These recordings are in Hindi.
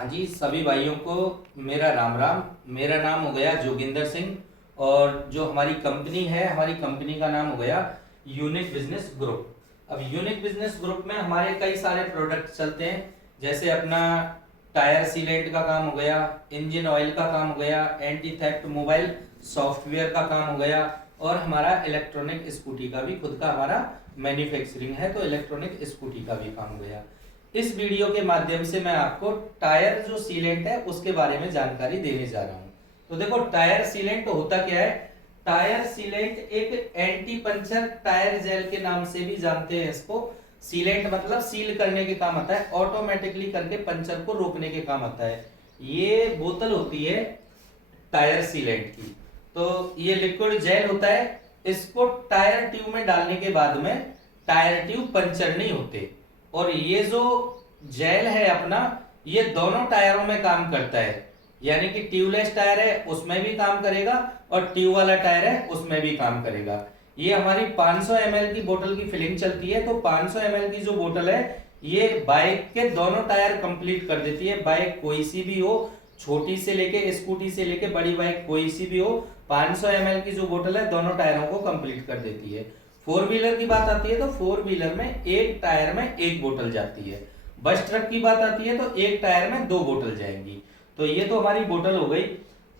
हाँ जी, सभी भाइयों को मेरा राम राम। मेरा नाम हो गया जोगिंदर सिंह और जो हमारी कंपनी है, हमारी कंपनी का नाम हो गया यूनिक बिजनेस ग्रुप। अब यूनिक बिजनेस ग्रुप में हमारे कई सारे प्रोडक्ट चलते हैं, जैसे अपना टायर सीलेंट का काम हो गया, इंजन ऑयल का काम हो गया, एंटी थेफ्ट मोबाइल सॉफ्टवेयर का काम हो गया और हमारा इलेक्ट्रॉनिक स्कूटी का भी खुद का हमारा मैन्युफैक्चरिंग है, तो इलेक्ट्रॉनिक स्कूटी का भी काम हो गया। इस वीडियो के माध्यम से मैं आपको टायर जो सीलेंट है उसके बारे में जानकारी देने जा रहा हूं। तो देखो, टायर सीलेंट होता क्या है। टायर सीलेंट एक एंटी पंचर टायर जेल के नाम से भी जानते हैं इसको। सीलेंट मतलब सील करने के काम आता है, ऑटोमेटिकली करके पंचर को रोकने के काम आता है। ये बोतल होती है टायर सीलेंट की, तो ये लिक्विड जेल होता है। इसको टायर ट्यूब में डालने के बाद में टायर ट्यूब पंचर नहीं होते। और ये जो जेल है अपना, ये दोनों टायरों में काम करता है, यानी कि ट्यूबलेस टायर है उसमें भी काम करेगा और ट्यूब वाला टायर है उसमें भी काम करेगा। ये हमारी 500 ml की बोतल की फिलिंग चलती है, तो 500 ml की जो बोतल है ये बाइक के दोनों टायर कंप्लीट कर देती है। बाइक कोई सी भी हो, छोटी से लेके स्कूटी से लेके बड़ी बाइक कोई सी भी हो, 500 ml की जो बोतल है दोनों टायरों को कंप्लीट कर देती है। फोर व्हीलर की बात आती है तो फोर व्हीलर में एक टायर में एक बोतल जाती है। बस ट्रक की बात आती है तो एक टायर में 2 बोतल जाएंगी। तो ये तो हमारी बोतल हो गई।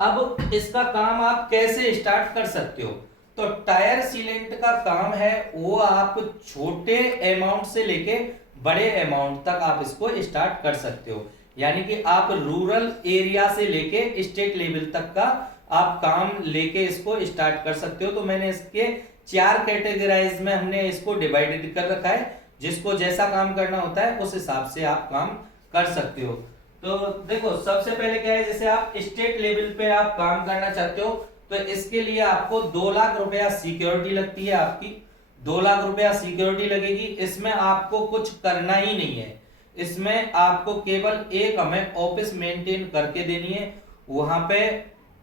अब इसका काम आप कैसे स्टार्ट कर सकते हो। तो टायर सीलेंट का काम है वो आप छोटे अमाउंट से लेके बड़े अमाउंट तक आप इसको स्टार्ट कर सकते हो, यानी कि आप रूरल एरिया से लेके स्टेट लेवल तक का आप काम लेके इसको स्टार्ट कर सकते हो। तो मैंने इसके 4 कैटेगराइज में हमने इसको डिवाइडेड कर रखा है, जिसको जैसा काम करना होता है उस हिसाब से आप काम कर सकते हो। तो देखो, सबसे पहले क्या है, जैसे आप स्टेट लेवल पे आप काम करना चाहते हो तो इसके लिए आपको 2 लाख रुपया सिक्योरिटी लगती है। आपकी 2 लाख रुपया सिक्योरिटी लगेगी। इसमें आपको कुछ करना ही नहीं है, इसमें आपको केवल एक हमें ऑफिस मेंटेन करके देनी है। वहां पे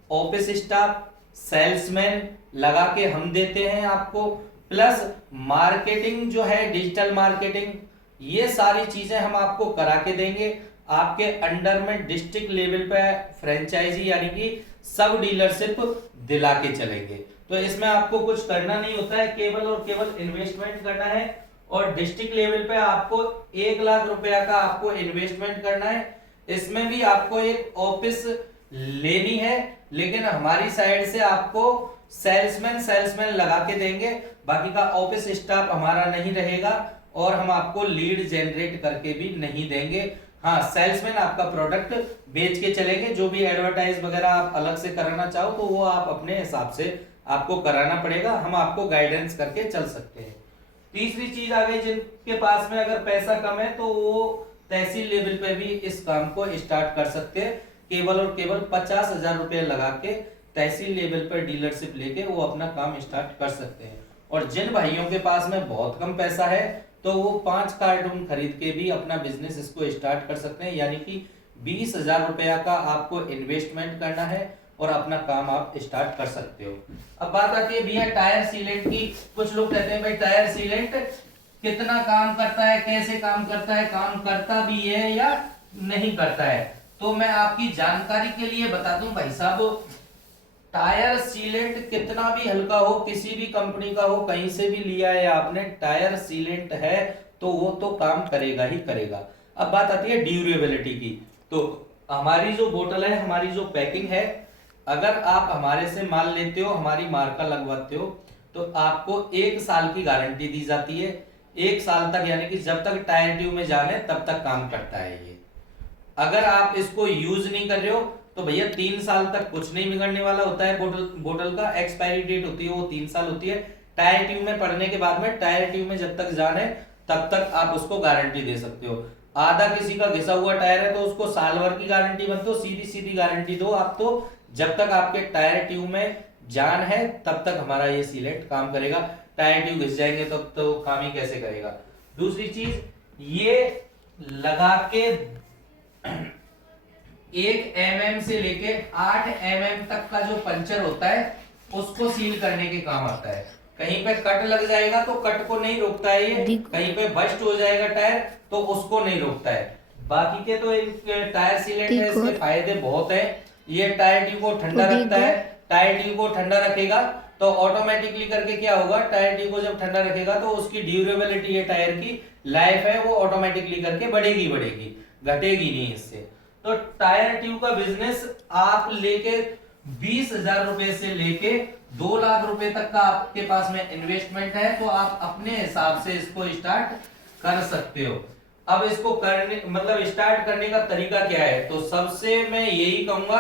ऑफिस स्टाफ, सेल्समैन लगा के हम देते हैं आपको, प्लस मार्केटिंग जो है, डिजिटल मार्केटिंग, ये सारी चीजें हम आपको करा के देंगे। आपके अंडर में डिस्ट्रिक्ट लेवल पे फ्रेंचाइजी यानी कि सब डीलरशिप दिला के चलेंगे। तो इसमें आपको कुछ करना नहीं होता है, केवल और केवल इन्वेस्टमेंट करना है। और डिस्ट्रिक्ट लेवल पे आपको 1 लाख रुपया का आपको इन्वेस्टमेंट करना है। इसमें भी आपको एक ऑफिस लेनी है, लेकिन हमारी साइड से आपको सेल्समैन लगा के देंगे। बाकी का ऑफिस स्टाफ हमारा नहीं रहेगा और हम आपको लीड जनरेट करके भी नहीं देंगे। हाँ, सेल्समैन आपका प्रोडक्ट बेच के चलेंगे। जो भी एडवर्टाइज वगैरह आप अलग से कराना चाहो तो वो आप अपने हिसाब से आपको कराना पड़ेगा, हम आपको गाइडेंस करके चल सकते हैं। तीसरी चीज आ गई, जिनके पास में अगर पैसा कम है तो वो तहसील लेवल पे भी इस काम को स्टार्ट कर सकते हैं। केवल और केवल 50,000 रुपए लगा के तहसील लेवल पर डीलरशिप लेके वो अपना काम स्टार्ट कर सकते हैं। और जिन भाइयों के पास में बहुत कम पैसा है तो वो 5 कार्टून खरीद के भी अपना बिजनेस इसको स्टार्ट कर सकते हैं, यानी कि 20,000 रुपया का आपको इन्वेस्टमेंट करना है और अपना काम आप स्टार्ट कर सकते हो। अब बात आती है भैया टायर सीलेंट की। कुछ लोग कहते हैं भाई टायर सीलेंट कितना काम करता है, कैसे काम करता है, काम करता भी है या नहीं करता है। तो मैं आपकी जानकारी के लिए बता दूं भाई साहब, टायर सीलेंट कितना भी हल्का हो, किसी भी कंपनी का हो, कहीं से भी लिया है आपने, टायर सीलेंट है तो वो तो काम करेगा ही करेगा। अब बात आती है ड्यूरेबिलिटी की। तो हमारी जो बोतल है, हमारी जो पैकिंग है, अगर आप हमारे से माल लेते हो, हमारी मार्का लगवाते हो, तो आपको 1 साल की गारंटी दी जाती है। 1 साल तक, यानी कि जब तक टायर ट्यूब में जाने तब तक काम करता है ये। अगर आप इसको यूज नहीं कर रहे हो तो भैया 3 साल तक कुछ नहीं बिगड़ने वाला होता है। बोतल का एक्सपायरी डेट होती है वो 3 साल होती है। टायर ट्यूब में पड़ने के बाद में, टायर ट्यूब में जब तक जान है तब तक आप उसको गारंटी दे सकते हो। आधा किसी का घिसा हुआ टायर है तो उसको साल भर की गारंटी मत दो, सीधी सीधी गारंटी दो आप। तो जब तक आपके टायर ट्यूब में जान है तब तक हमारा ये सीलेंट काम करेगा। टायर ट्यूब घिस जाएंगे तब तो काम ही कैसे करेगा। दूसरी चीज, ये लगा के 1 mm से लेके 8 mm तक का जो पंचर होता है उसको सील करने के काम आता है। कहीं पे कट लग जाएगा तो कट को नहीं रोकता है ये, कहीं पे बस्ट हो जाएगा टायर तो उसको नहीं रोकता है। बाकी के तो इनके टायर सीलेंट है, इसके फायदे बहुत है। ये टायर ट्यूब को ठंडा रखता है, टायर ट्यूब को ठंडा रखेगा तो ऑटोमेटिकली करके क्या होगा, टायर ट्यूब को जब ठंडा रखेगा तो उसकी ड्यूरेबिलिटी, ये टायर की लाइफ है वो ऑटोमेटिकली करके बढ़ेगी, घटेगी नहीं इससे। तो टायर ट्यूब का बिजनेस आप लेके 20,000 रुपए से लेके 2 लाख रुपए तक का आपके पास में इन्वेस्टमेंट है, तो आप अपने हिसाब से इसको स्टार्ट कर सकते हो। अब इसको करने मतलब स्टार्ट करने का तरीका क्या है, तो सबसे मैं यही कहूंगा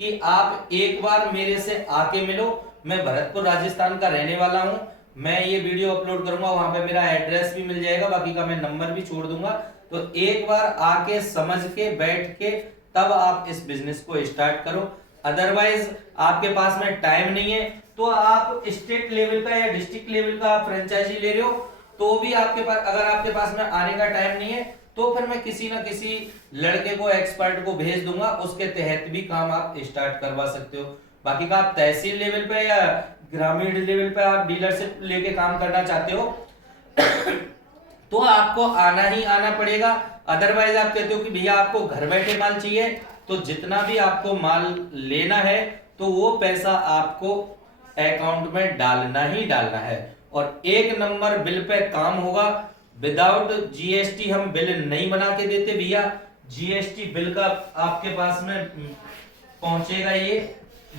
कि आप एक बार मेरे से आके मिलो। मैं भरतपुर राजस्थान का रहने वाला हूं। मैं ये वीडियो अपलोड करूंगा, वहां पे मेरा एड्रेस भी मिल जाएगा, बाकी का मैं नंबर भी छोड़ दूंगा। तो एक बार आके समझ के बैठ के तब आप इस बिजनेस को स्टार्ट करो। अदरवाइज आपके पास में टाइम नहीं है तो आप स्टेट लेवल का या डिस्ट्रिक्ट लेवल का फ्रेंचाइजी ले रहे हो तो भी आपके पास, अगर आपके पास में आने का टाइम नहीं है तो फिर मैं किसी ना किसी लड़के को, एक्सपर्ट को भेज दूंगा, उसके तहत भी काम आप स्टार्ट करवा सकते हो। बाकी का आप तहसील लेवल पे या ग्रामीण लेवल पे आप डीलरशिप लेके काम करना चाहते हो तो आपको आना ही आना पड़ेगा। अदरवाइज आप कहते हो कि भैया आपको घर बैठे माल चाहिए, तो जितना भी आपको माल लेना है तो वो पैसा आपको अकाउंट में डालना ही डालना है, और 1 नंबर बिल पे काम होगा। विदाउट जीएसटी हम बिल नहीं बना के देते भैया, जीएसटी बिल का आपके पास में पहुंचेगा, ये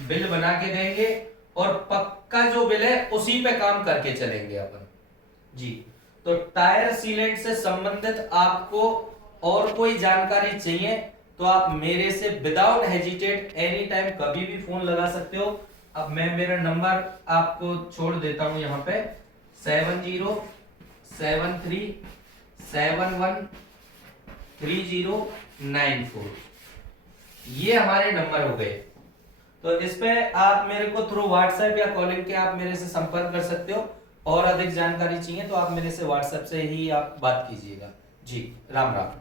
बिल बना के देंगे और पक्का जो बिल है उसी पे काम करके चलेंगे अपन जी। तो टायर सीलेंट से संबंधित आपको और कोई जानकारी चाहिए तो आप मेरे से विदाउट हेजिटेट एनी टाइम कभी भी फोन लगा सकते हो। अब मैं मेरा नंबर आपको छोड़ देता हूं यहाँ पे, 7073713094। ये हमारे नंबर हो गए। तो इस पे आप मेरे को थ्रू व्हाट्सएप या कॉलिंग के आप मेरे से संपर्क कर सकते हो, और अधिक जानकारी चाहिए तो आप मेरे से व्हाट्सएप से ही आप बात कीजिएगा जी। राम राम।